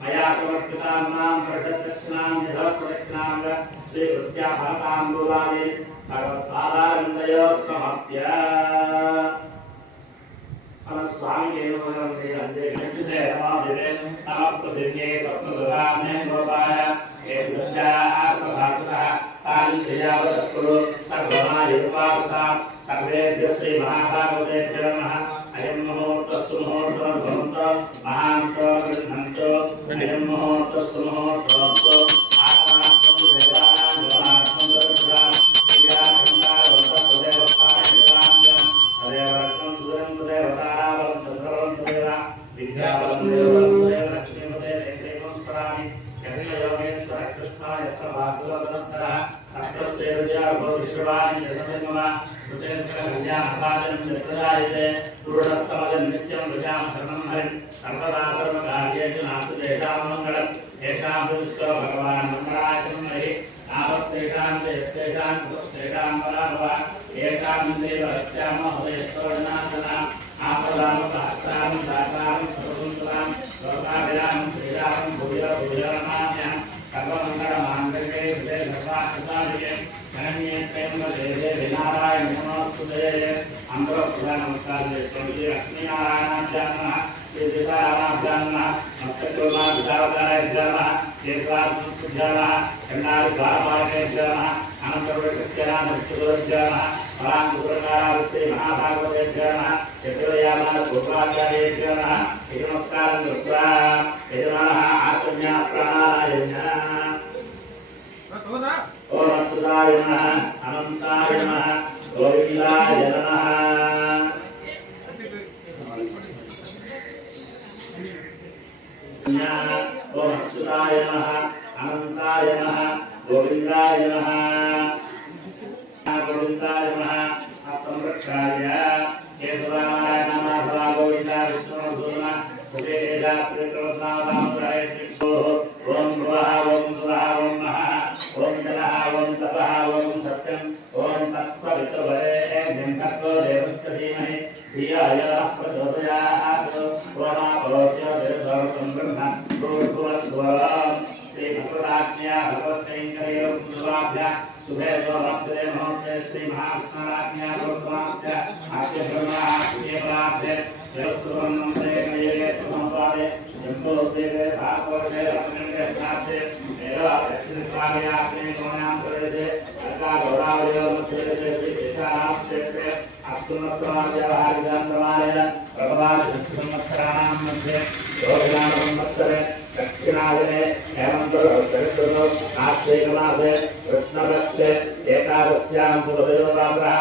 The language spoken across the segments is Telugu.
मया समर्पितानां प्रदक्षिणां यथोप्रदक्षिणां स्वीकृत्य फलताम्बूलानि भगवत्पादारविन्दयोः समर्प्य स्वामी नमस्ते अंजे गणेशे नमः पृथिव्यै सप्तदुरामे गोपाय एतद्या सभासतः तान्त्रियावतकुरु सर्वमायुर्वासता सर्वेभ्यः श्री महाभागवतेभ्यो नमः अयं मुहूर्तस्तु मुहूर्तं भवन्तः महान्तो गृह्णन्तु अयं मुहूर्तस्तु मुहूर्तस्तु आत्मानं देवानां देवानां दर्शनां क्रियाखण्डावन्तः देवस्ताय देवानां सुरं देवतानां चन्द्रवं देवा विद्यावं देवं लक्ष्मीपते देवस्परामि यज्ञयोगेश्वर कृष्णाय भागवतनन्तरः अत्रस्य विद्याभूषिवाणि जगन्मम कृतेन्द्रकल्याणपादं यत्रायते पूर्णस्तमजं नित्यं विजां धर्मं हरिं सर्वदा सर्वकार्येषु नास्ति तेषां मङ्गलम् येषां पुष्टो भगवान् मङ्गलाचनं महि नामस्तेषां तेषां पुष्टेषां पराभवा येषां देव अस्याम हृदयस्तोजनाथना आपदामपहस्तां दातां सर्वसुन्दरां लोकाभिरां श्रीरां भूयनमाम्यहं सर्वमङ्गलमाङ्गल्ये हृदये सर्वार्थसाधिके शरण्ये त्र्यम्बके नारायण नमोस्तुते अम्बरपुरा नमस्कारे श्री लक्ष्मीनारायणाभ्यां नमः श्री सीतारामाभ्यां नमः नमस्ते केशवाभ्यां नमः कन्नादिद्वारपालकेभ्यो नमः अनन्तपुरकृत्यानाभ्यो नमः पराङ्कुरकारावस्ते महाभागवतेभ्यो नमः यज्ञयामानपूर्वाचार्येभ्यो नमः नमस्कारं कृत्वा यजमानः आत्मन्या प्राणायामः ओम अच्युताय नमः अनंताय नमः गोविंदाय नमः ओम अच्युताय नमः अनंताय नमः गोविंदाय नमः गोविंदाय नमः संरक्षाय केशवाय नमः गोविंदाय विष्णुर्भुवना सुदेजा प्रेतवस्नादामराय ओम भुवः ओम सुवः ओम महः ओम जलः ओम तपः ओम सत्यं ओम तत्सवितुर्वरेण्यं भर्गो देवस्य धीमहि धियो यो नः प्रचोदयात् ओमापरोह्यो देवसर्वं ब्रह्म भूर्भुवस्सुवः श्री भगवदाज्ञा भगवत्कैङ्कर्यो कुलवाभ्या शुभे सोमप्रे महोत्सवे श्री महाविष्णुराज्ञा भगवत्मास्य आद्य ब्रह्मा आद्येवराभ्ये जयस्तुवं नमते कयये समपादे जम्बो देवे भागवते रत्नके स्नाते एवा दक्षिणकार्याग्ने कोणां प्रदेशे अल्का गौरावयो मुच्यते विशेषास्ते अस्तुमत्वाद्यवारिदान्तमाय भगवान् संवत्सराणां मध्ये योगिनां संवत्सरे दक्षिणायने हेमन्तऋतौ कार्तिकमासे कृष्णपक्षे एकादश्यां सुभयोगाग्रः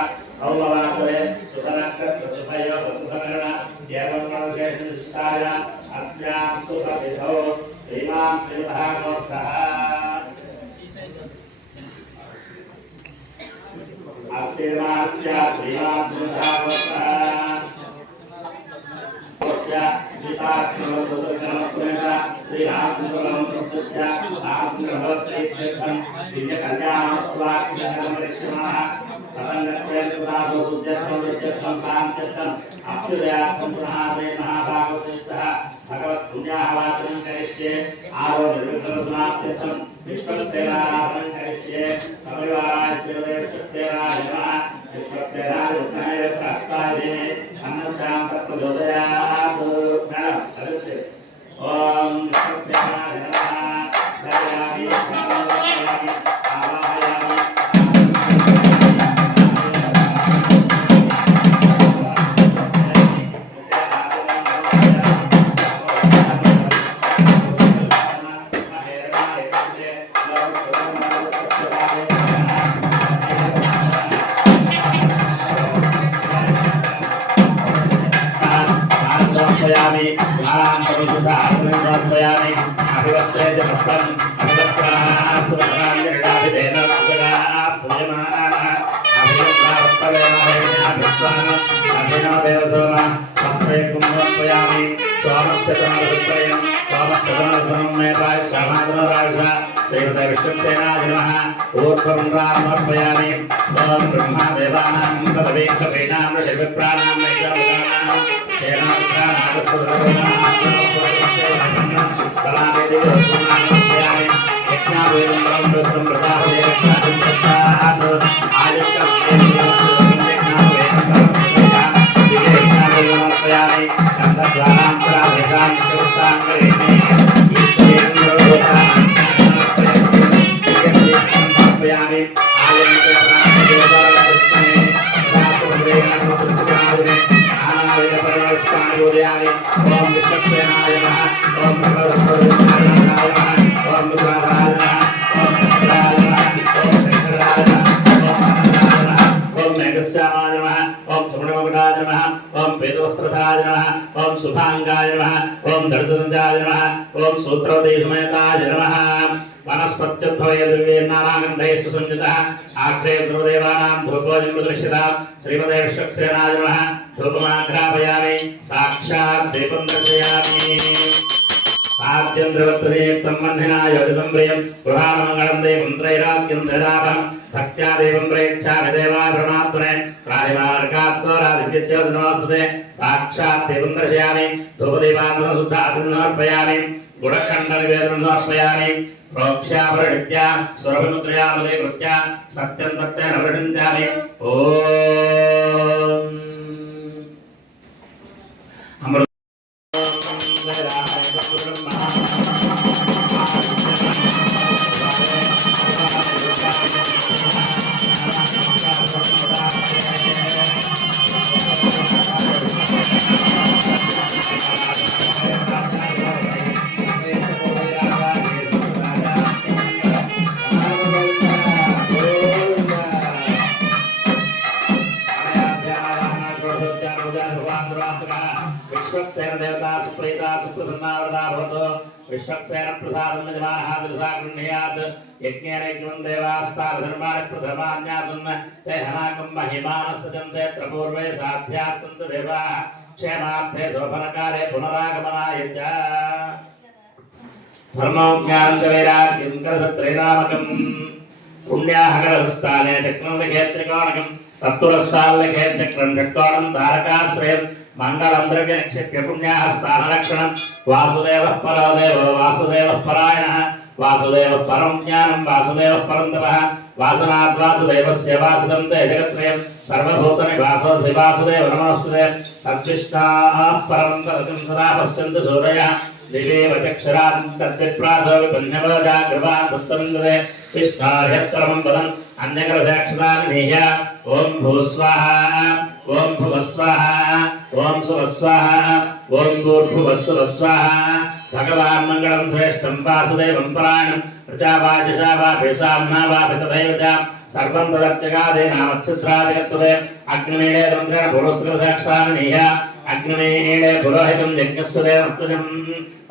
औमवासरे सुभनक्षत्रशुभयोगशुभकरण एवं विशेषनिष्ठाय अस्यां शुभतिथौ श्रीमान् श्रीमहामूर्तः अस्यैवास्या श्रीमान् श्रीमहामूर्तः अभिवस्ते ऊर्ध्वमर्पयामि ओम ब्रह्मा देवानां पदवीकवीनां ऋषिविप्राणां वैष्णवानां ओम शुभांगाय नमः ओम धर्तुंजाय नमः ओम सूत्रोदेशमयताय नमः वनस्पत्युद्भवे दिव्येर्नामागन्धैः सुसंयुतः आग्रे सर्वदेवानां धूपोऽजन्मदृश्यता श्रीमते विश्वक्सेनाय नमः धूपमाघ्रापयामि साक्षात् दीपं दर्शयामि साध्यन्द्रवत्तदेक्तं मन्निना योजितं प्रियं गृहामङ्गलं देवं त्रैराज्यं त्रैराभं भक्त्या देवं प्रेच्छामि देवाय परमात्मने राधिमार्गात्वराधिविद्योतनमस्तुते साक्षात् देवं दर्शयामि धूपदीपान्तरशुद्धादिनमर्पयामि गुडखण्डनिवेदनं समर्पयामि प्रोक्ष्यापरिणित्या सुरभिमुद्रयामले कृत्या सत्यं सत्येन परिणिञ्चामि ॐ विश्वक्सेन देवता सुप्रीता सुप्रसन्नावृता भवतु विश्वक्सेन प्रसादं यजमानः दिवसा गृह्णीयात् यज्ञेन यज्ञं देवास्ताधर्माणि प्रथमान्यासन् ते हनाकं महिमानः सजन्ते प्रपूर्वे साध्यात् सन्तु देवाः क्षेमार्थे शोभनकाले पुनरागमनाय च धर्मोज्ञानं च वैराग्यं करसत्रैरामकम् पुण्याहकरस्थाने चक्रं लिखेत्रिकोणकं तत्तुरस्थाल्लिखे चक्रं षट्कोणं तारकाश्रयं मंगलम द्रव्य निक्षेप्य पुण्याः स्थानलक्षणं वासुदेवः परो देवो वासुदेवः परायणः वासुदेवः परं ज्ञानं वासुदेवः परं तपः वासनात् वासुदेवस्य वासुदं ते जगत्त्रयं सर्वभूतनिवासो श्री वासुदेव नमोऽस्तुते तद्विष्णाः परं तदतिं सदा पश्यन्तु सूरयः दिवेव चक्षुरान् तद्विप्रासो विपुण्यवो जागृवान् तत्सविन्दते विष्णार्यत्तरमं पदम् अन्यकरसाक्षतानि नेह्य ॐ भूस्वाहा ॐ भुवस्वाहा ॐ सुवस्वाहा ॐ भूर्भुवस्सुवस्वाहा भगवान् मङ्गलं श्रेष्ठं वासुदेवं परायणं प्रजावाजिषा वाभिषाम्ना वाभितथैव च सर्वं तदर्चकादेनामच्छिद्रादिगत्वते अग्निमीळे रुद्रेण पुरुस्कृतसाक्षतानि नेह्य अग्निमीळे पुरोहितं यज्ञस्य देवत्वजं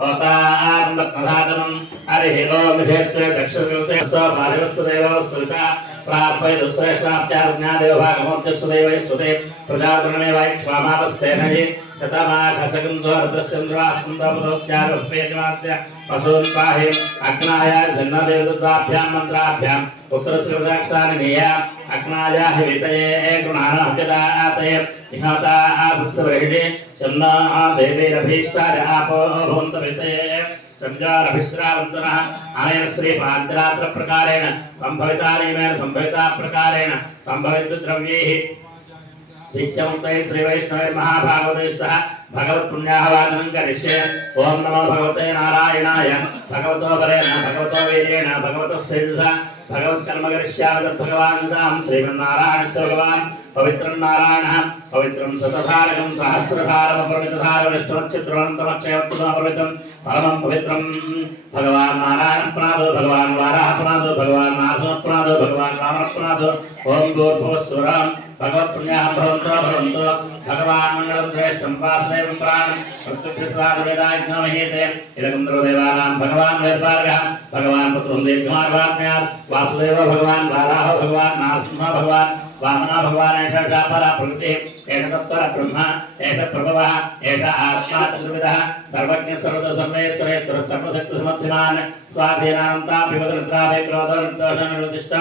होतारं हरिः ॐ क्षेत्रे दक्षिणकृते पारिवस्तदेवस्वता प्रापयतु श्रेष्ठाप्त्याज्ञादेव भागमोत्यस्वदेवै स्वते प्रजागुणमेवैक्ष्वामापस्तेन हि शतमाघसकं स्वरत्रस्यन्द्रास्मन्दपदस्यागपेजमास्य वसून् पाहि अग्नायाय जन्मदेवदुर्गाभ्यां मन्त्राभ्यां पुत्रस्कृतसाक्षतानि नेह्य अग्नाया हि वितये गुणानहृदातये निहता आसत्सवृहिणे शन्ना देवीरभीष्टाय आपो भवन्तवितये संजारभिश्रावन्तनः अनेन श्रीपाञ्चरात्रप्रकारेण सम्भवितानेन सम्भविता प्रकारेण सम्भवितद्रव्यैः नित्यमुक्तैः श्रीवैष्णवैर्महाभागवतैः सह भगवत्पुण्याहवाचनं करिष्ये ॐ नमो भगवते नारायणाय भगवतो बलेन भगवतो वीर्येण भगवतो स्तेजसा भगवत्कर्म करिष्यामि तद्भगवान् तां श्रीमन्नारायणस्य भगवान् पवित्रं नारायणः पवित्रं शतधारकं सहस्रधारमपरिणतधारविष्णुचित्रवन्तमक्षयवत्तमपवित्रं परमं पवित्रं भगवान् नारायणः प्रणतो भगवान् वाराहः प्रणतो भगवान् नारसिंहः प्रणतो भगवान् वामनः प्रणतो ॐ भूर्भुवस्सुरं भगवत्पुण्याः भवन्तो भगवान् मङ्गलं श्रेष्ठं वासुदेवं प्राणं प्रत्युभ्यस्वादवेदाज्ञामहेते इदगुन्द्रो देवानां भगवान् वेदपारगः भगवान् पुत्रं दीर्घमार्गात्म्यात् वासुदेव भगवान् वाराहो भगवान् नारसिंहः भगवान् वामनः भगवान् एष परा प्रकृतिः एष तत्पर ब्रह्म एष प्रभवः एष आत्मा चतुर्विधः सर्वज्ञ सर्वसर्वेश्वरेश्वर सर्वशक्तिसमर्थिमान् स्वाधीनान्ताभिवदनिद्राभे क्रोधोर्दोषनिर्वसिष्ठ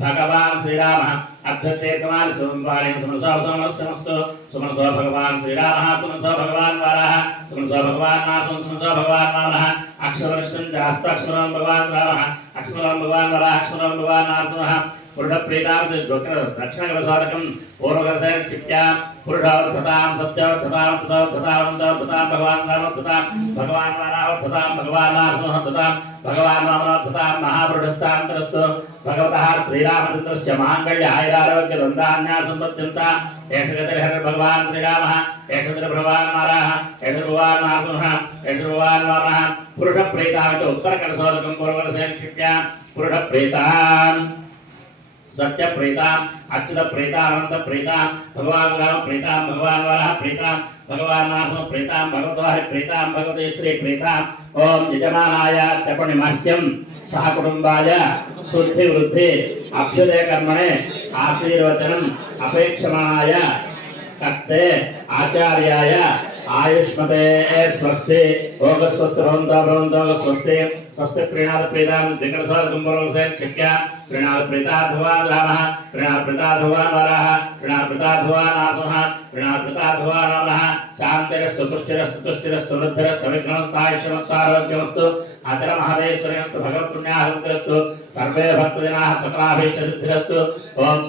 भगवान् श्रीरामः अभ्यर्थेकमान् सोमवारेण सुमनसो सुमनसो भगवान् श्रीरामः सुमनसो भगवान् वाराः सुमनसो भगवान् नाथः सुमनसो भगवान् वामनः अक्षरवृष्टं च हस्ताक्षरं भगवान् रामः अक्षरं भगवान् वराः अक्षरं भगवान् नारसिंहः पुरुषप्रीतां दक्षिणकलसाधकं पूर्वकलसेन कृत्या पुरुषावर्थतां सत्यावर्थतां तथावर्थतां भगवान् रामर्थतां भगवान् वारावर्थतां भगवान् नारसिंहर्थतां भगवान् वामनर्थतां महापुरुषस्यान्तरस्तु भगवतः श्रीरामचन्द्रस्य माङ्गल्य आयुरारोग्य दन्तान्यासम्पत्यन्ता एष गतिर्हर भगवान् श्रीरामः एष भगवान् वाराः एष भगवान् नारसिंहः एष भगवान् वामनः पुरुषप्रीतां च उत्तरकलसाधकं पूर्वकलसेन कृत्या पुरुषप्रीतां सत्य प्रीताम अच्युत प्रीताम अनंत प्रीताम भगवान राम प्रीताम भगवान वराह प्रीताम भगवान नारसिंह प्रीताम भगवतो हरि प्रीताम भगवते श्री प्रीताम ओम यजमानाय चपणिमाह्यम सह कुटुंबाय शुद्धि वृद्धि अभ्युदय कर्मणे आशीर्वचनम अपेक्षमाणाय कर्ते आचार्याय आयुष्मते स्वस्ति भोगस्वस्ति भवन्तो स्वस्ति स्वस्ति प्रीणाद प्रीतां दिक्करसाधकं पूर्वकलसेन कृत्या प्रीणाद प्रीता भगवान् रामः प्रीणाद प्रीता भगवान् वराः प्रीणाद प्रीता भगवान् नारसिंहः प्रीणाद प्रीता भगवान् वामनः शान्तिरस्तु तुष्टिरस्तु वृद्धिरस्तु विघ्नमस्तायुष्यमस्तारोग्यमस्तु अतर महादेश्वरेस्तु भगवत्पुण्याहृतिरस्तु सर्वे भक्तजनाः सकलाभीष्टसिद्धिरस्तु ओम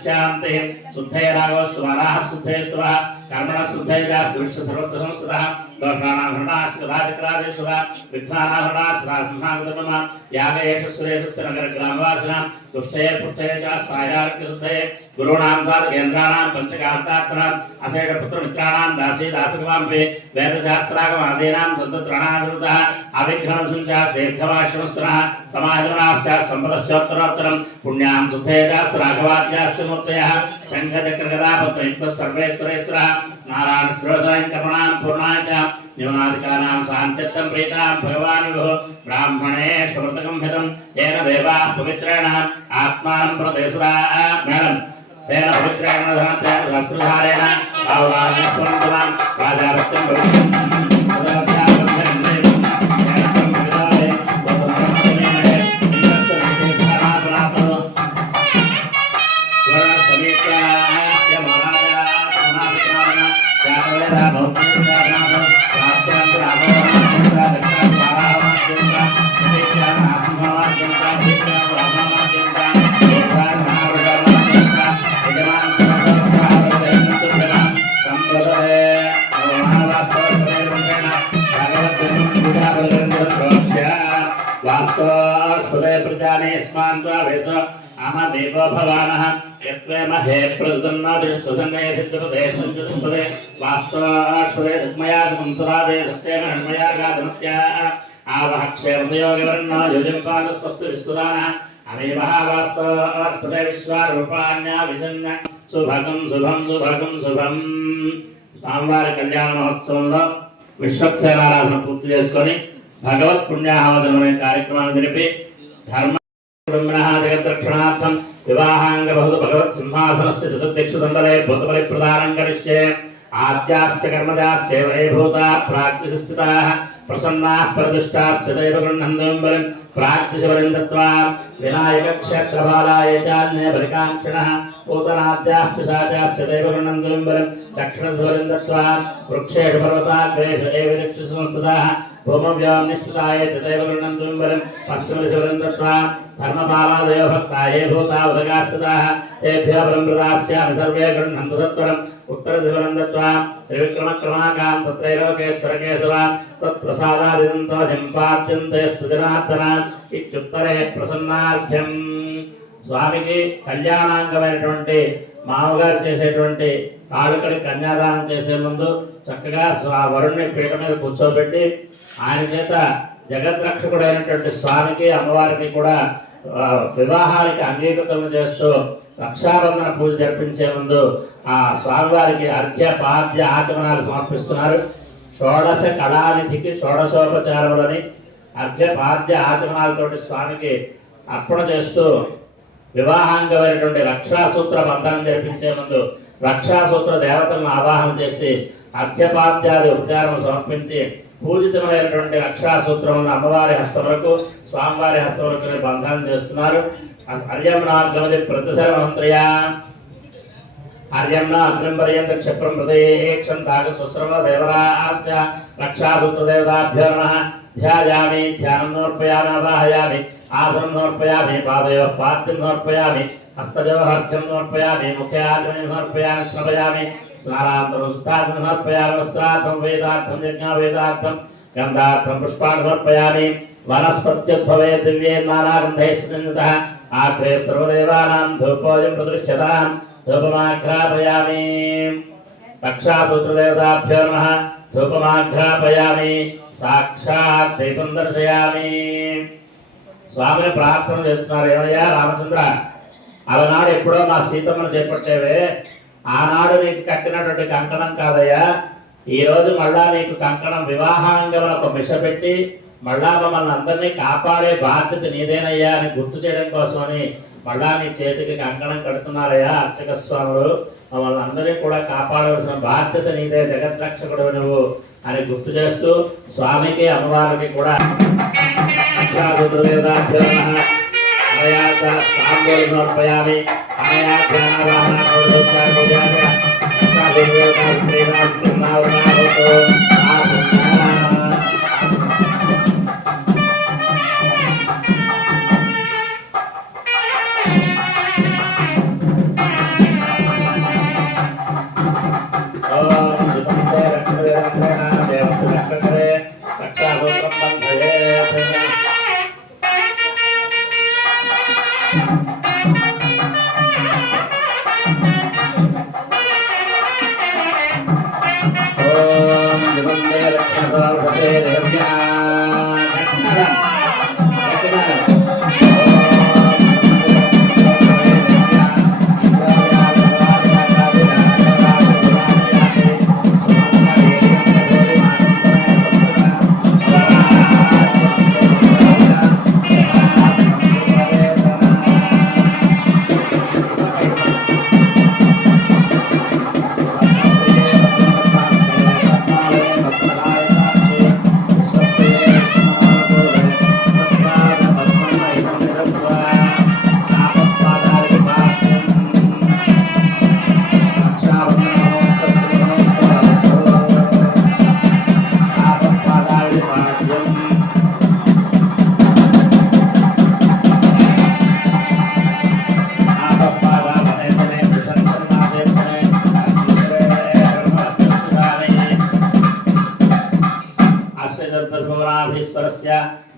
शान्तिः शुद्धये राघवस्तु वराः शुद्धयस्तु वः कर्मणः शुद्धयेदास्तु विश्व सर्वत्र संस्कृतः दोषाणां हृणास्कधादिक्रादेशुः विद्वानां हृणास्कधासिंहागतमः यागयेष सुरेशस्य नगरग्रामवासिनां तुष्टये पुष्टये च स्वायार्क्यशुद्धये गुरूणां साधकेन्द्राणां पञ्चकार्तात्मनाम् अशेषपुत्रमित्राणां दासी दासकवाम्पे वेदशास्त्रागमादीनां सन्तत्राणागृतः अविघ्नसञ्चा दीर्घमाक्षमस्रः समाहितमनास्याः सम्पदश्चोत्तरोत्तरं पुण्यां शुद्धयेदास् राघवाद्यास्य मूर्तयः शङ्खचक्रगदापद्मयुक्तः सर्वेश्वरेश्वरः नारायण श्रोसायङ्कर्मणां पूर्णाय च न्यूनाधिकारां शान्त्यर्थं प्रीतां भगवान् विभो ब्राह्मणे श्रुतकं हितं येन देवाः पवित्रेण आत्मानं प्रदेशरामेणं तेन पवित्रेण तेन वस्त्रधारेण आवाहनं राजावत्यं भविष्यति देवो भवानः यत्वे महे प्रदन्नादिस्वसंगयधित्वदेशंचतुष्पदे वास्तवाश्वदे सत्मया संसरादे सत्येन हन्मया गादमत्या आवह क्षेमयोगिवर्णो योजनपादस्वस्य विश्वदानः अमेवः वास्तवाश्वदे विश्वारूपाण्या विजन्य शुभगं शुभं స్వామివారి కళ్యాణ మహోత్సవంలో విశ్వక్సేనారాధన పూర్తి చేసుకొని భగవత్ పుణ్యాహవదనం అనే కార్యక్రమాన్ని జరిపి ధర్మ जगद्रक्षणार्थं विवाहांग भगवत सिंहासनस्य चतुर्दिक्षुदण्डले भूतबलि प्रदानं करिष्ये आद्याश्च कर्मजास्य वैभूता प्राक्तिस्थिताः प्रसन्नाः प्रदुष्टाश्च दैव गृह्णन्तं बलिं प्राक्तिशबलिं दत्त्वा विनायकक्षेत्रबालाय चान्ये बलिकाङ्क्षिणः पूतनाद्याः पिशाचाश्च दैव गृह्णन्तं बलिं दक्षिणशबलिं दत्त्वा वृक्षेषु पर्वताग्रेषु एव दिक्षुसंस्थिताः भूमव्यां निश्चिताय च दैव गृह्णन्तं बलिं पश्चिमदिशबलिं दत्त्वा धर्मपालादयो भक्ताये भूता उदगास्थिताः तेभ्यः बलं प्रदास्यामि सर्वे गृह्णन्तु सत्वरम् उत्तरदिशबलं दत्त्वा त्रिविक्रमक्रमाकां तत्रैलोकेश्वरकेशव तत्प्रसादादिदन्तो जम्पाद्यन्ते स्तुजनार्दन इत्युत्तरे प्रसन्नार्घ्यं స్వామికి కళ్యాణాంగమైనటువంటి మామగారు చేసేటువంటి కాలుకడి కన్యాదానం చేసే ముందు చక్కగా వరుణ్ణి పీట మీద కూర్చోబెట్టి ఆయన చేత జగద్రక్షకుడైనటువంటి స్వామికి అమ్మవారికి కూడా వివాహానికి అంగీకృతం చేస్తూ రక్షాబంధన పూజ జరిపించే ముందు ఆ స్వామివారికి అర్ఘ్య పాద్య ఆచమనాలు సమర్పిస్తున్నారు. షోడశ కళానిధికి షోడశోపచారములని అర్ఘ్య పాద్య ఆచమనాలతోటి స్వామికి అర్పణ చేస్తూ వివాహాంగమైనటువంటి రక్షాసూత్ర బంధనం జరిపించే ముందు రక్షాసూత్ర దేవతలను ఆవాహన చేసి అర్ఘ్యపాద్యాది ఉపచారం సమర్పించి పూజితమైనటువంటి రక్షాసూత్రములను అమ్మవారి హస్తములకు స్వామివారి హస్తములకు బంధనం చేస్తున్నారు. అర్యమ్నాగ్నమది ప్రతిశరమంత్రయ అర్యమ్న అగ్నిం పర్యంత క్షిప్రం ప్రదేక్షం తాగ స్వస్రవ దేవరాచ రక్షాసూత్ర దేవతాభ్యో నమః ధ్యాయామి ధ్యానం సమర్పయామి ఆవాహయామి ఆసనం సమర్పయామి పాదయోః పాద్యం సమర్పయామి హస్తయోః అర్ఘ్యం సమర్పయామి ముఖే ఆచమనం సమర్పయామి స్నపయామి స్నానాంతరం శుద్ధార్థం సమర్పయామి వస్త్రార్థం వేదార్థం యజ్ఞవేదార్థం గంధార్థం పుష్పాన్ని సమర్పయామి వనస్పత్యుద్భవే దివ్యే నానాగంధైః సుగంధితః ఆగ్రే సర్వదేవానాం ధూపోయం ప్రదృశ్యతాం ధూపమాఘ్రాపయామి రక్షాసూత్రదేవతాభ్యో నమః ధూపమాఘ్రాపయామి సాక్షాత్ దీపం దర్శయామి. స్వామిని ప్రార్థన చేస్తున్నారు. ఏమయ్యా రామచంద్ర, అలనాడు ఎప్పుడో మా సీతమ్మను చేపట్టేవే, ఆనాడు నీకు కట్టినటువంటి కంకణం కాదయ్యా, ఈ రోజు మళ్ళా నీకు కంకణం వివాహాంగములకు మిషపెట్టి మళ్ళా మమ్మల్ని అందరినీ కాపాడే బాధ్యత నీదేనయ్యా అని గుర్తు చేయడం కోసమని మళ్ళా నీ చేతికి కంకణం కడుతున్నారయ్యా అర్చక స్వాములు. మమ్మల్ని అందరినీ కూడా కాపాడవలసిన బాధ్యత నీదే, జగద్రక్షకుడు నువ్వు అని గుర్తు చేస్తూ స్వామికి అమ్మవారికి కూడా సమర్పయామి.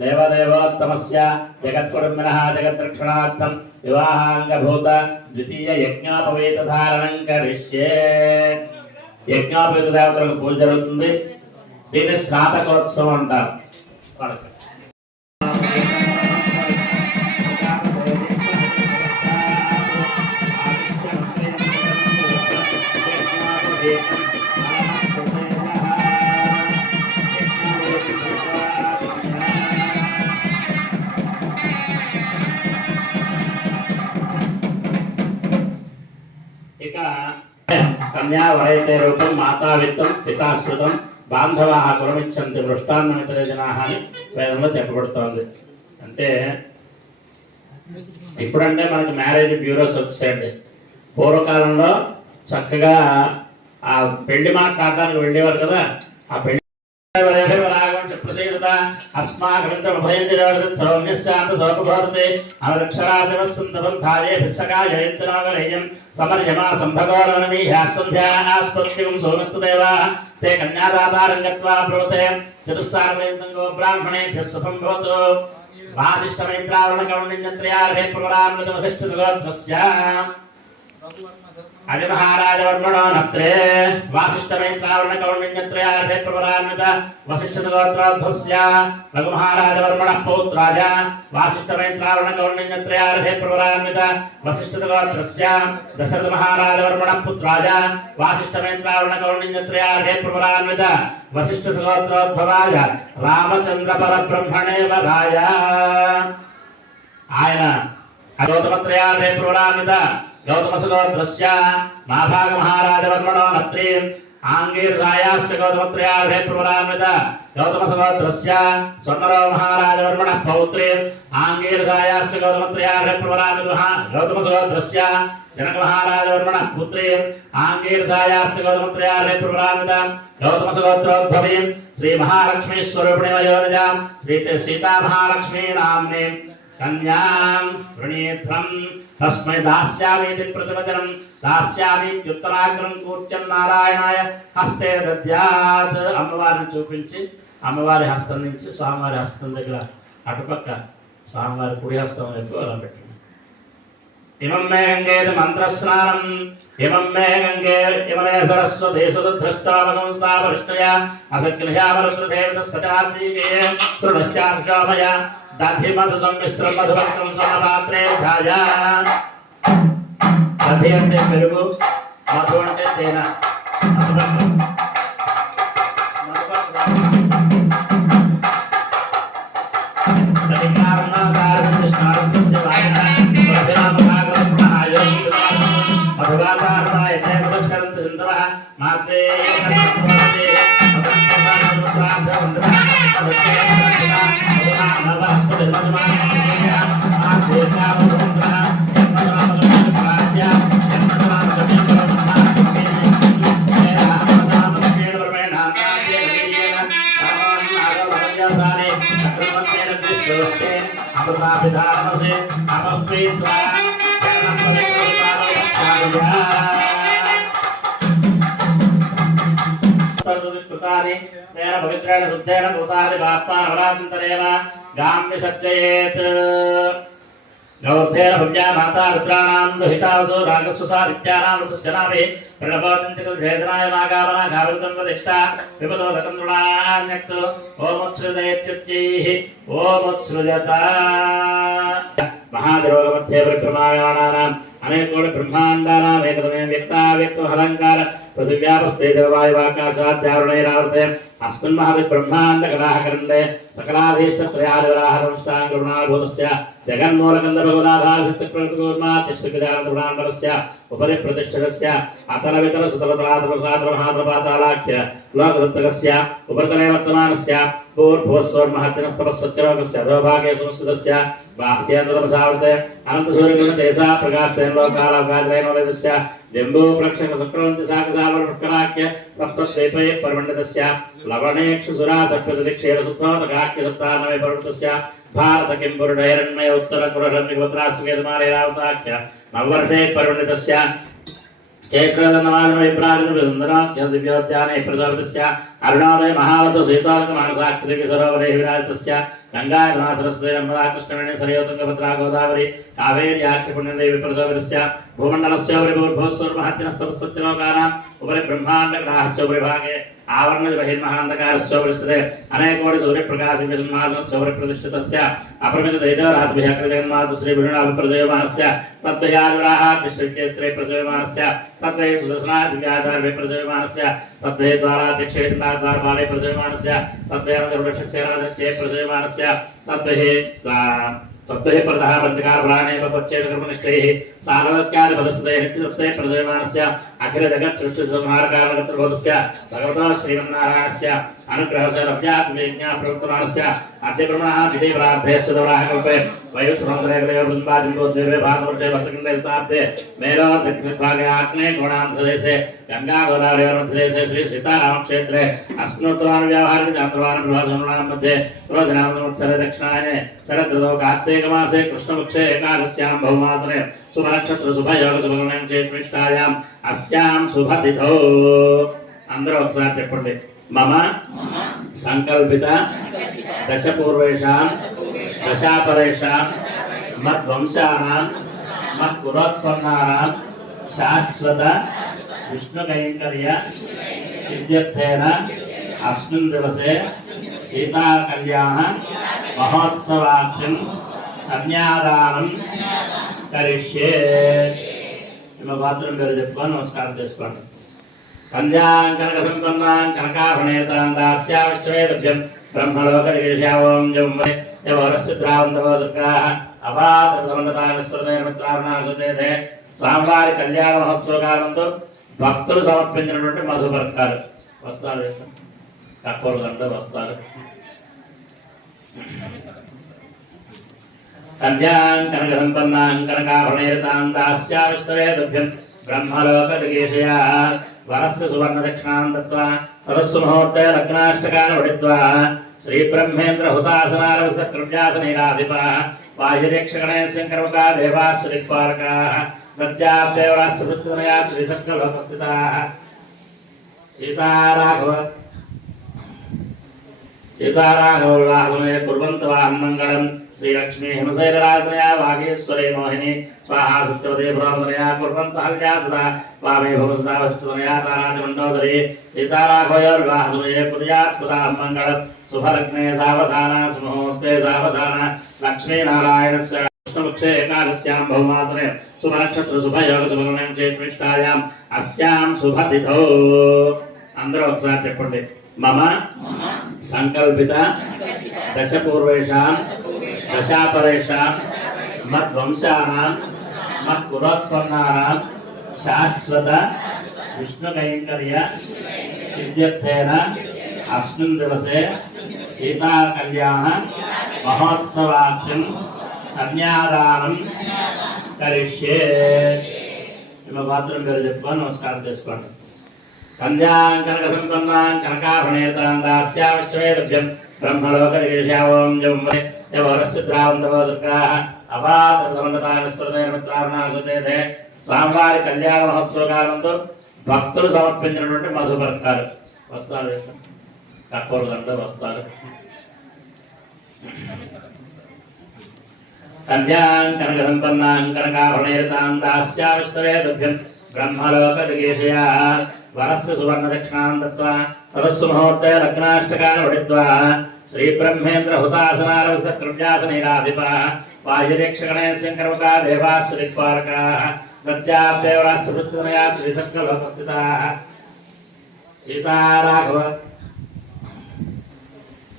దేవదేవోత్తమస్య జగత్కుటుంబినః జగద్రక్షణార్థం వివాహాంగభూత ద్వితీయ యజ్ఞోపవేత ధారణం కరిష్యే. యజ్ఞోపవేత దేవతలకు పూజ జరుగుతుంది. దీన్ని స్నాతకోత్సవం అంటారు. కన్యా వరైతే రూపం మాతా విత్తం పితాశ్రుతం బాంధవాః కులమిచ్చంతి మృష్టాన్నమితరే జనాః అని వేదంలో చెప్పబడుతోంది. అంటే ఇప్పుడంటే మనకి మ్యారేజ్ బ్యూరోస్ వచ్చాయండి. పూర్వకాలంలో చక్కగా ఆ పెళ్లి మాట్లాడడానికి వెళ్ళేవారు కదా. ఆ పెళ్లి ప్రసిద్ధ అస్మాకమిత్రభయంతిరౌన్యశాంత సౌపభారతే అమరక్షరాజవస్సుందబంధాయే భిస్సకాయయంతనాగరేయం సమర్యమా సంభగోరనమీ హ్యాస్సంధ్యాస్పత్యం సోమస్తదేవా తే కన్యాదాతారం గత్వా బ్రవతే చతుస్సారపర్యంతం గో బ్రాహ్మణేభ్యः సుఖం భవతు. వాసిష్ఠమైత్రావరణకౌండిన్యత్రయార్హే ప్రవరాన్విత వసిష్ఠ సుగోత్రస్య అజమహారాజ వర్మణో నత్రే వాసిష్ఠమైత్రావరణకౌండిన్యత్రయార్హే ప్రవరాన్విత వసిష్ఠ సుగోత్రోద్భవస్య రఘుమహారాజ వర్మణ పౌత్రాజ వాసిష్ఠమైత్రావరణకౌండిన్యత్రయార్హే ప్రవరాన్విత వసిష్ఠ సుగోత్రస్య దశరథ మహారాజ వర్మణ పుత్రాజ వాసిష్ఠమైత్రావరణకౌండిన్యత్రయార్హే ప్రవరాన్విత వసిష్ఠ సుగోత్రోద్భవాయ రామచంద్ర పరబ్రహ్మణే వరాయ. ఆయన గౌతమత్రయాదే పురాణిత గౌతమసుగోత్రస్య మాభాగ మహారాజవర్మణో నత్రీం ఆంగీర్సాయాస్య గౌతమత్రయాదే పురాణిత గౌతమసుగోత్రస్య స్వర్ణరో మహారాజవర్మణ పౌత్రీం ఆంగీర్సాయాస్య గౌతమత్రయాదే పురాణిత గౌతమసుగోత్రస్య जनक महाराजवर्मण पुत्री आंगीरसायास्ति गौतमत्रयार्हे प्रभरामिता गौतमसगोत्रोद्भवीं श्री महालक्ष्मी स्वरूपिणी वयोनिजां श्री सीता महालक्ष्मी नाम्ने कन्यां वृणीध्वं तस्मै दास्यामीति प्रतिवचनं दास्यामी उत्तराग्रं कूर्चं नारायणाय हस्ते दद्यात् అమ్మవారిని చూపించి అమ్మవారి హస్తం నుంచి స్వామివారి హస్తం దగ్గర అటుపక్క స్వామివారి కుడి హస్తం వైపు అలా పెట్టి इमं मे गंगे मंत्रस्नानम् इमं मे गंगे इमने सरस्वती सुदुद्धस्तावगंस्तावरिष्णया असक्रियावरुद्रदेवतस्कटाद्दीके सृढश्चाशोभया दधि मधु सम्मिश्रं मधुभक्तं समपात्रे ध्याया दधि అంటే పెరుగు మధు అంటే తేనె अमृताभिधानसे अपप्रीत्वा सर्वदुष्कृतानि तेन पवित्रेण शुद्धेन भूतानि बाप्पानवरान्तरेव गाम्य सज्जयेत् गौर्धेन भव्या माता रुद्राणां दुहितासु रागस्वसादित्यानां ऋतुस्य नाभिः प्रणवोचन्तिकुलभेदनाय नागावना गावृतं वदिष्ठा विपदोदकं नृणान्यक्तु ओमुत्सृजयत्युच्चैः ओमुत्सृजता महादेवोगमध्ये परिक्रमायाणानाम् अनेकोटि ब्रह्माण्डानाम् एकदमे व्यक्ताव्यक्तमहलङ्कार पृथिव्यापस्ते देववायुवाकाशाद्यावरणैरावृते अस्मिन् महाब्रह्माण्डकलाहकरण्डे सकलाधीष्टत्रयादिवराहरंष्टाङ्गुणाभूतस्य जगन्मूलकन्दभगवदाभासक्तिप्रतिकूर्मातिष्ठगजानन्दगुणाम्बरस्य उपरि प्रतिष्ठितस्य अतलवितलसुतलतलातलसातलमहाप्रपातालाख्य लोकदत्तकस्य उपरितले वर्तमानस्य पूर्भुवस्वर्महत्तिनस्तपस्सत्यलोकस्य अधोभागे संस्थितस्य बाह्येन्द्रतमसावृते अनन्तसूर्यगुणतेजा प्रकाशतेन लोकालावकाशेनोदयस्य जम्बू प्रक्षक शुक्रवन्ति साकसावरपुष्कराख्य सप्तद्वीपे परमण्डितस्य लवणेक्षुसुरा सप्तदिक्षेण सुप्तोदकाख्य सप्तानवे पर्वतस्य भारत किंपुरुडैरण्मय उत्तरकुररण्यगोत्रासुकेतमालेरावताख्य नववर्षे परमण्डितस्य चैत्रदनवादनविप्राजनविसुन्दराख्य दिव्योद्याने प्रजापतिस्य अरुणोदय महावत सीतालकमानसाक्षरिक सरोवरे विराजितस्य गंगा सरस्वती नर्मदा कृष्णवेणी सरयोतुंगभद्रा गोदावरी कावेरी आख्य पुण्यदेवी प्रजापतिस्य भूमण्डलस्य उपरि भूर्भुवस्वर्महत्तिनस्तपस्सत्यलोकानाम् उपरि ब्रह्माण्डग्राहस्य उपरि भागे आवरण बहिर्महान्धकारस्य उपरि स्थिते अनेकोटि सूर्यप्रकाशविसंहासनस्य उपरि प्रतिष्ठितस्य अपरिमित दैजराजभिहकृतजगन्मातु श्री विष्णुप्रजयमानस्य तद्वयाजुराः तिष्ठित्ये श्री प्रजयमानस्य तद्वै सुदर्शनादिव्याधारभि प्रजयमानस्य तद्वै द्वाराध्यक्षेन्द्राद्वारपाले प्रजयमानस्य तद्वैरन्दवृक्षसेनाध्यक्षे प्रजयमानस्य तद्वै प्रदः पंचकार प्राणे पच्चेन कर्मनिष्ठैः सार्वज्ञादिपदस्ते नित्यतत्ते प्रजयमानस्य अखिल जगत् सृष्टि संहार कारणकर्तृभूतस्य भगवतः श्रीमन्नारायणस्य अनुग्रहस्य लभ्यात्मविज्ञा प्रवर्तमानस्य अद्य ब्रह्मणः विधि प्रार्थे सुदवराहकल्पे वैवस्वतन्त्रैकलयो वृन्दादिम्बोद्वेवे भागवते भक्तकण्डे स्थाप्ते मेरोदक्षिणभागे आग्नेय कोणान्धदेशे गंगा गोदावरी मध्यदेशे श्री सीतारामक्षेत्रे अस्मिन्नुत्तरान् व्यावहारिक चान्द्रवान् प्रभासनां मध्ये रोजनामोत्सवे दक्षिणायने शरदृतौ कार्तिकमासे कृष्णपक्षे एकादश्यां बहुमासने शुभनक्षत्र शुभयोग शुभगुणं चेत्मिष्टायाम् अस्यां शुभतिथौ अंदर ఒకసారి చెప్పండి मम संकल्पित दशपूर्वेषां दशापरेषां मद्वंशानां मत्कुलोत्पन्नानां शाश्वत विष्णुकैङ्कर्य सिद्ध्यर्थेन अस्मिन् दिवसे सीता कल्याण महोत्सवार्थं कन्यादानं करिष्ये पात्रं పేరు చెప్పుకొని నమస్కారం చేసుకోండి कन्यां कनकसंपन्नां कनकाभरणेतां दास्याविष्टवेदभ्यं ब्रह्मलोकनिकेशावं जम्मे यवरस्य द्रावन्तवो दुर्गाः అవాదమిత్రారణాసుతే స్వామివారి కళ్యాణ మహోత్సవ కాలంలో భక్తులు సమర్పించినటువంటి మధుపర్కాలు వస్త్రాలు వేస్తాం కర్పూరదండ వస్త్రాలు కన్యాం కనకసంపన్నాం కనకాభరణేతాం దాస్యావిష్ణవే తుభ్యం బ్రహ్మలోకదిగేశయా వరస్య సువర్ణ దక్షిణాం దత్వా తదస్సు ముహూర్తే లగ్నాష్టకాన్ని పఠిత్వా శ్రీ బ్రహ్మేంద్ర హుతాసనారవిస్త కృవ్యాసనైరాధిప వాయురేక్షగణే శంకరముఖా దేవాశ్రీపాలకా నద్యాదేవరాజ్ సృత్వనయా శ్రీశంకరోపస్థితాః సీతారాఘవే కుర్వంతవాన్ మంగళం శ్రీలక్ష్మీ హిమశైలరాజనయా వాగేశ్వరే మోహిని స్వాహా సత్యవదే బ్రాహ్మణయా కుర్వంత హల్యా సదా వామే భవసదా వస్తునయా తారాజమండోదరి సీతారాఘవయోర్వాహనయే కుర్యాత్ సదా మంగళం శుభలగ్నే సావధాన సుముహూర్తే సావధాన లక్ష్మీనారాయణస్య కృష్ణపక్షే ఏకాదశ్యాం బహుమాసనే శుభనక్షత్ర శుభయోగ శుభగణం చేష్టాయాం అస్యాం శుభతిథౌ అందరూ ఒకసారి చెప్పండి మమ సంకల్పిత దశపూర్వేషాం దశాపరేషాం మద్వంశానాం మత్కులోత్పన్నానాం శాశ్వత విష్ణుకైంకర్య సిద్ధ్యర్థేన అస్మిన్ దివసే సీతా కళ్యాణ మహోత్సవాఖ్యం కన్యాదానం కరిష్యే. మా పాత్రం పేరు చెప్పుకొని నమస్కారం చేసుకోండి. కన్యాం కనకసంపన్నాం కనకాభరణేతాం దాస్యావిష్ణవే తుభ్యం బ్రహ్మలోకదిగేశయాం యవరస్య ద్రావంతమో దుర్గాః అవాదమిత్రారణాసుతే స్వామివారి కళ్యాణ మహోత్సవ కాలంలో భక్తులు సమర్పించినటువంటి మధుపర్కాలు వస్త్రాలు వేస్తాం కర్పూరదండ వస్త్రాలు కన్యాం కనకసంపన్నాం కనకాభరణేతాం దాస్యావిష్ణవే తుభ్యం బ్రహ్మలోకదిగేశయా వరస్య సువర్ణ దక్షిణాం దత్వా తదస్సు ముహూర్తే లగ్నాష్టకాన్ని పఠిత్వా శ్రీ బ్రహ్మేంద్ర హుతాసనారవిస్త కృవ్యాసనైరాధిప వాయురేక్షగణే శంకరముఖా దేవాశ్రీపాలకా నద్యాదేవరాజ్ సృత్వనయా శ్రీశంకరోపస్థితాః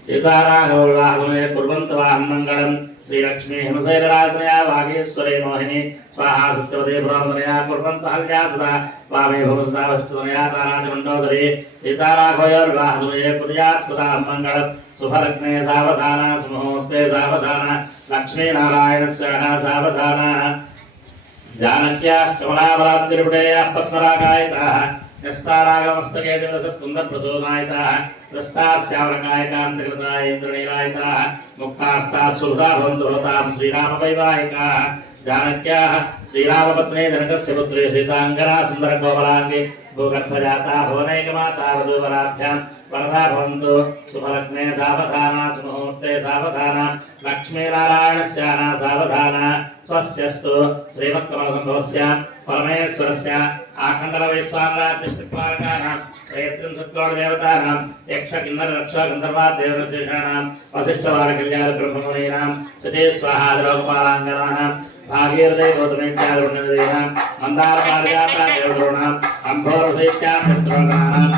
సీతారాఘవే కుర్వంతవాన్ మంగళం శ్రీలక్ష్మీ హిమశైలరాజనయా వాగేశ్వరే మోహిని స్వాహా సత్యవదే బ్రాహ్మణయా కుర్వంత హల్యా సదా వామే భవసదా వస్తునయా తారాజమండోదరి సీతారాఘవయోర్వాహనయే కుర్యాత్ సదా మంగళం శుభలగ్నే సావధాన సుముహూర్తే సావధాన లక్ష్మీనారాయణస్య సావధాన జానక్యాః కమలాబలాద్రిపుటేయాః పద్మరాగాయతాః యస్తారాగమస్తకే దివసత్కుందప్రసోనాయితాః స్రస్తాస్యావరకాయకాంతకృతాయ ఇంద్రనీలాయితాః ముక్తాస్తాత్ శుభదా భవంతు భవతాం శ్రీరామవైవాహికాః జానక్యాః శ్రీరామపత్నే జనకస్య పుత్రే సీతాంగనా సుందరకోమలాంగి భూగర్భజాతా భువనైకమాతా వధూవరాభ్యాం వరదా భవంతు శుభలగ్నే సావధాన సుముహూర్తే సావధాన లక్ష్మీనారాయణస్య సావధాన స్వస్యస్తు శ్రీమత్కమలసంభవస్య పరమేశ్వరస్య ఆఖండల వైశ్వానరాత్రిపాలకానాం ప్రయత్నం సత్కోణ దేవతానాం యక్ష కిన్నర రక్ష గంధర్వా దేవశేషానాం వశిష్ఠవార కళ్యాణ బ్రహ్మమునీనాం సతే స్వాహాదలోకపాలాంగనానాం భాగీరథై గౌతమేత్యాదరుణదీనాం మందార పారిజాత దేవదృణాం అంభోరసైత్యాం మిత్రోగణానాం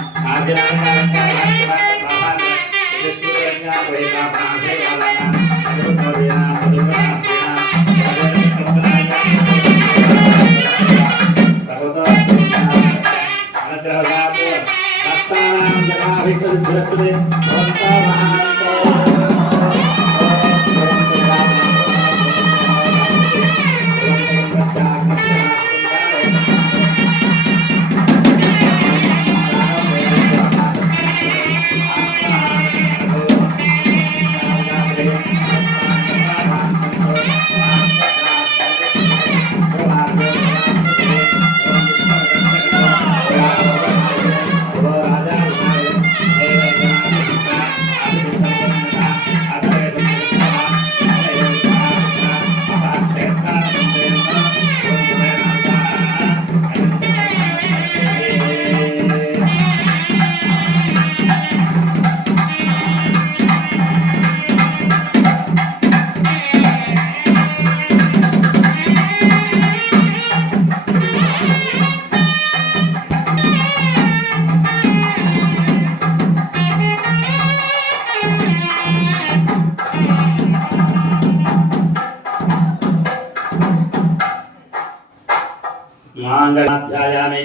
मंगलाध्यायामि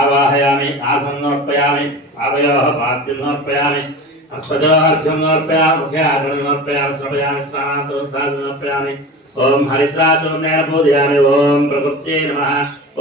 आवाहयामि आसन्नोर्पयामि पादयोः पाद्यं समर्पयामि हस्तयोर्घ्यं समर्पयामि मुख्याग्निं समर्पयामि समर्पयामि स्नानान्तरोद्धानं समर्पयामि ओम हरिद्राचूर्णेन पूजयामि ओम प्रकृत्यै नमः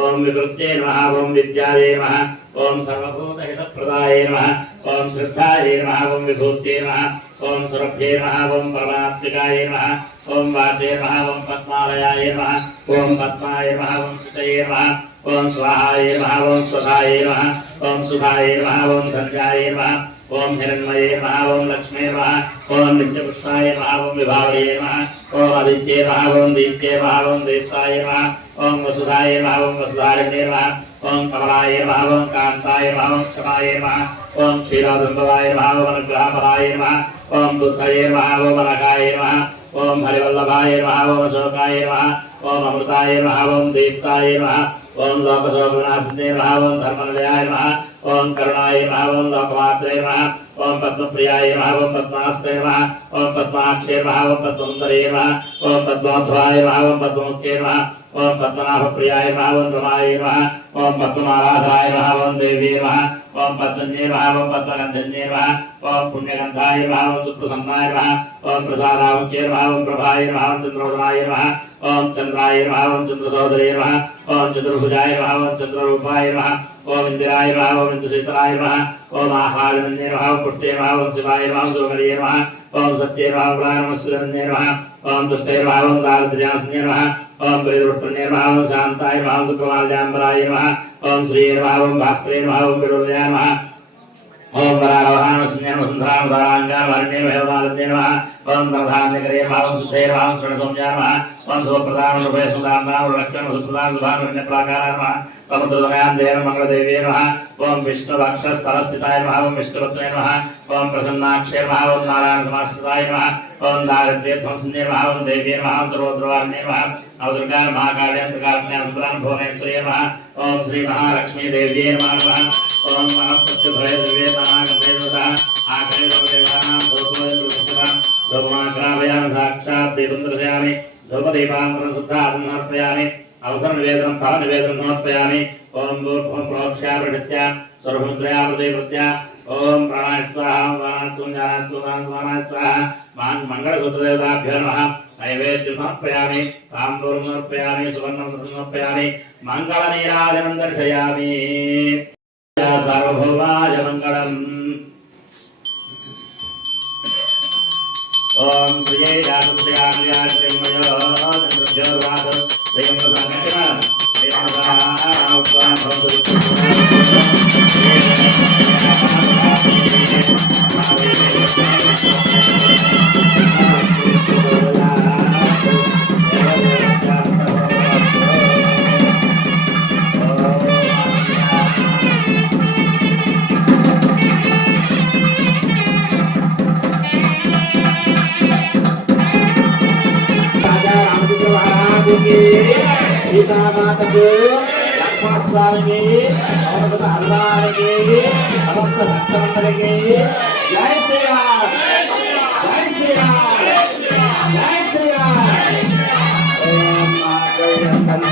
ओम विकृत्यै नमः ओम विद्यायै नमः ओम सर्वभूतहितप्रदायै नमः ओम श्रद्धायै नमः ओम विभूत्यै नमः ओम सुरभ्यै नमः ओम परमात्मिकायै नमः ओम वाचे नमः ओम पद्मालयाय नमः ओम पद्माय नमः ओम सुतये नमः ओम स्वाहाय नमः ओम स्वधाय नमः ओम सुधाय नमः ओम धन्याय नमः ओम हिरण्मये नमः ओम लक्ष्मी नमः ओम नित्यपुष्टाय नमः ओम विभावये नमः ओम आदित्ये नमः ओम दीप्ते नमः ओम देवताय नमः ओम वसुधाय नमः ओम वसुधारिणे नमः ओम कमलाय नमः ओम कांताय नमः ओम क्षमाय नमः ओम क्षीरादम्बवाय नमः ओम अनुग्रहपराय नमः ओम बुद्धये नमः ओम अनघाय नमः ओम हरिवल्लभाय नमः ओम अशोकाय नमः ओम अमृताय नमः ओम दीप्ताय नमः ओम लोकशोकविनाशिने नमः ओम धर्मनिलयाय नमः ओम करुणाय नमः ओम लोकमात्रे नमः ओम पद्मप्रियाय नमः ओम पद्मास्त्रे नमः ओम पद्माक्षे नमः ओम पद्मसुन्दरे नमः ओम पद्मोध्वाय नमः ओम पद्ममुख्ये नमः ओम पद्मनाभप्रियाय नमः ओम रमाय नमः ओम पद्ममालाधराय नमः ओम देव्ये नमः ओम पद्मन्ये नमः ओम पद्मगन्धन्ये नमः ओम पुण्यगन्धाय नमः ओम सुप्रसन्नाय नमः ओम प्रसादामुख्ये नमः ओम प्रभाय नमः ओम चन्द्रोदनाय नमः ओम चन्द्राय नमः ओम चन्द्रसोदरे नमः ओम चतुर्भुजाय नमः ओम चन्द्ररूपाय नमः ओम इंदिराय नमः ओम इंद्रशीतलाय नमः ओम आह्लादन्ये नमः ओम पुष्टे नमः ओम शिवाय नमः ओम सुमरिये नमः ओम सत्ये नमः ओम प्राणमस्वरन्ये नमः ओम दुष्टे नमः ओम दारिद्र्यासने नमः ओम प्रेतवृत्तन्ये नमः ओम शान्ताय नमः ओम सुप्रमाल्याम्बराय नमः ओम श्रीये नमः ओम भास्करे नमः ओम विरुल्याय नमः ओम वरारोहानस्मि नमः सुन्दरांगारण्ये नमः ओम प्रधान्यकरे नमः ओम सुधे नमः ओम स्वर्णसौम्याय नमः ओम सुप्रदान रूपे सुदाम्नाम लक्ष्मण सुप्रदान सुधान्यप्राकाराय नमः समुद्रदमयान्देन मंगलदेव्ये नमः ओम विष्णुवक्षस्थलस्थिताय नमः ओम विष्णुरत्ने नमः ओम प्रसन्नाक्षे नमः ओम नारायणसमाश्रिताय नमः ओम दारिद्र्यध्वंसिने नमः ओम देव्ये नमः ओम सर्वद्रवाण्ये नमः अवदुर्गा महाकाल्यन्तकाल्यन्तरां भुवनेश्वर्ये नमः ओम श्री महालक्ष्मी देव्ये नमः ओम मनस्पत्यभये दिव्ये नागन्धेवता आखरे देवानां भूतोयन्द्रसुतः धूमाग्राभयामि साक्षात् दीपं दर्शयामि धूपदीपान्तरं शुद्धार्थं समर्पयामि अवसर निवेदनं फल निवेदनं समर्पयामि ओम भूर्भुवः प्रोक्ष्या प्रकृत्या सर्वमुद्रया प्रतिवृत्या ओम प्राणाय स्वाहा प्राणाय स्वाहा मंगलसूत्रदेवताभ्यो नमः नैवेद्यं समर्पयामि ताम्बूलं समर्पयामि सुवर्णं समर्पयामि मङ्गलनीराजनं दर्शयामि सार्वभौमाय मङ्गलम् ओम प्रिये जातुत्यान्याश्रिमयो चन्द्रभ्योर्वाद देवं प्रसादः देवं सीता माता को लक्ष्मण स्वामी समस्त हनुमान के समस्त भक्तवृंद के जय श्री राम जय श्री राम जय श्री राम ओम मंगलम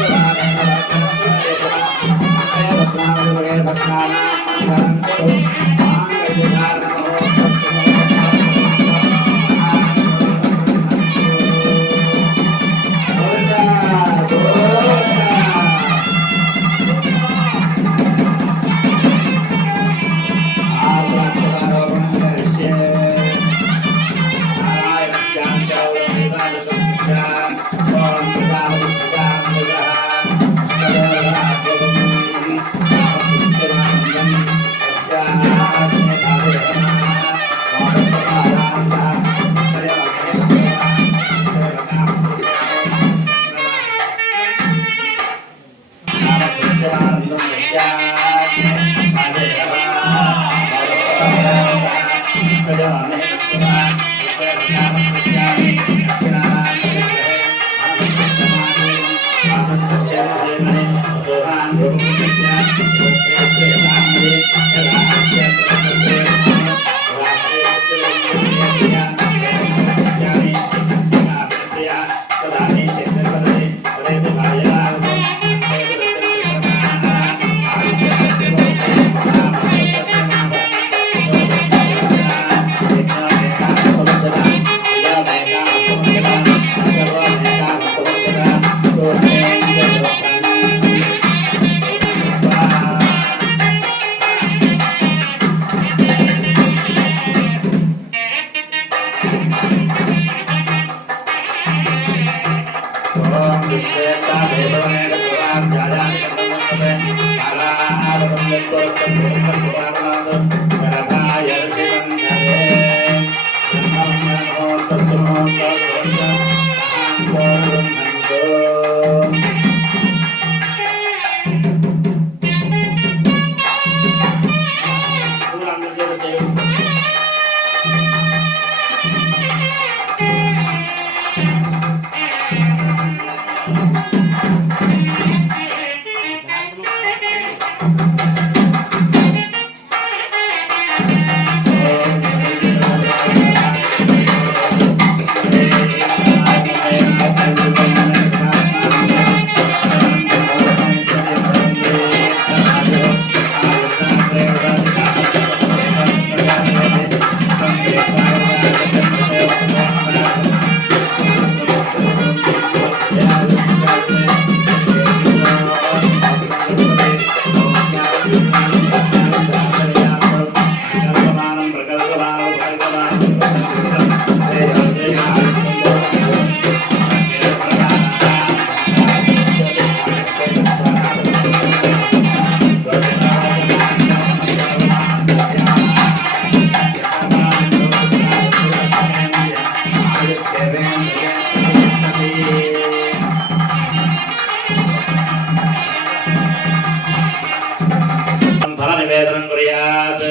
నివేదనం కుర్యాత్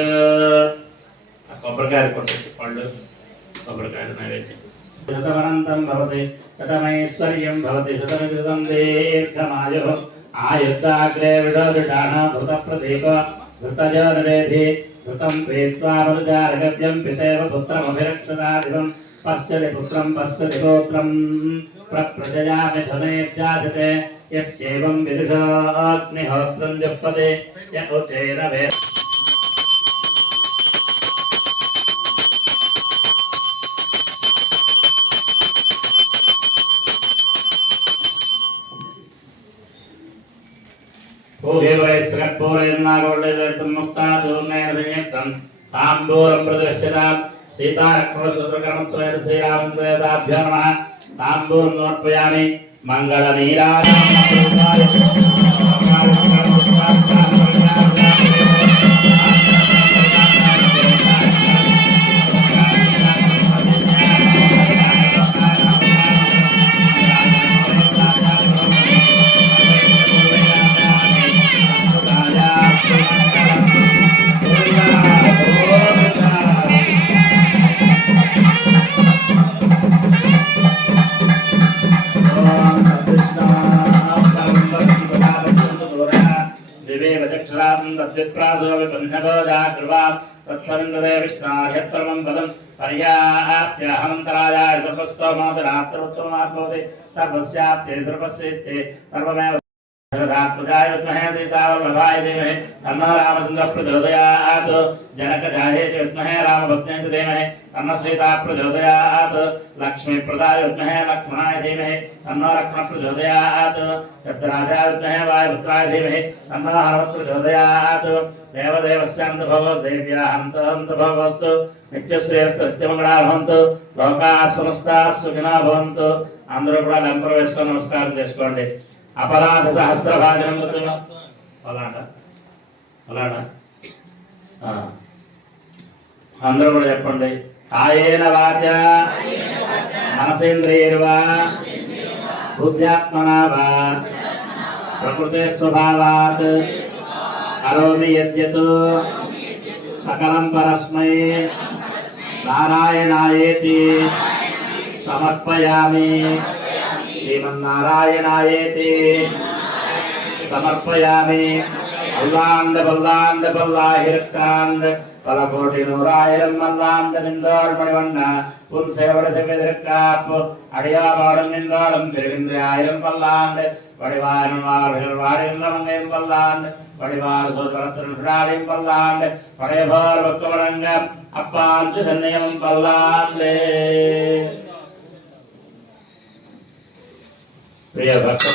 కొబ్బరికాయ కొట్టచ్చు పళ్ళు కొబ్బరికాయ నైవేద్యం శతమనంతం భవతి శతమైశ్వర్యం భవతి శతమితం దీర్ఘమాయు ఆయుద్ధాగ్రే విడోదిటాన భృత ప్రదీప ధృతజోరేధి ధృతం ప్రీత్వా మరుజారగవ్యం పితేవ పుత్రమభిరక్షతాదివం పశ్యతి పుత్రం పశ్యతి గోత్రం ప్రజయా మిథునేర్జాయతే యస్యేవం విదుషోऽగ్నిహోత్రం జుహ్వతే యతోచేన వే तांबूरं प्रदर्शितां सीतारक्षोत्सवकर्मोत्सवेन श्रीरामचन्द्राभ्यो नमः तांबूरं समर्पयामि मङ्गलनीराजनाय तत्सविन्दरे विष्णार्यत्परमं पदं पर्याप्त्यहमन्तरायाय सर्वस्तोमोदरात्रोत्तमात्मोदे सर्वस्याप्ते सर्वस्येत्ते सर्वमेव धर्मधात्मजाय विद्महे सीतावल्लभाय धीमहि तन्नो रामचन्द्रः प्रचोदयात् जनकजाये च विद्महे रामभद्राय च धीमहि तन्नो सीता प्रचोदयात् लक्ष्मीप्रदाय विद्महे लक्ष्मणाय धीमहि तन्नो लक्ष्मणः प्रचोदयात् चन्द्राजाय विद्महे वायुपुत्राय धीमहि तन्नो हनुमत् प्रचोदयात् देवदेवस्यान्त भवतु देव्याहन्त भवतु नित्यश्रेयस्तु नित्यमङ्गला भवन्तु लोकाः समस्ताः सुखिनः भवन्तु అందరూ కూడా లంపర వేసుకొని నమస్కారం చేసుకోండి अपराध सहस्रभाजनम अंदर चेप्पंడి कायेन वाचा मनसेन्द्रियैर्वा बुद्ध्यात्मना वा प्रकृते स्वभावात् करोमि यद्यत् सकलं परस्मै नारायणायेति समर्पयामि श्रीमन्नारायणायेति समर्पयामि अल्लांड बल्लांड बल्लाहिरक्कांड पलकोटि नूरायिरम मल्लांड निंदोड मणिवण्ण उन सेवड सेवेदरक्काप्पु अडियाबाडम निंदोडम पेरुगिंद्र आयिरम पल्लांड वडिवारन वारभिर वारिल्ल मंगयम पल्लांड वडिवार सोदरत्रन सुडालिम पल्लांड वडेभोर भक्तवडंग अप्पांचु सन्नियम पल्लांडे प्रिय भक्त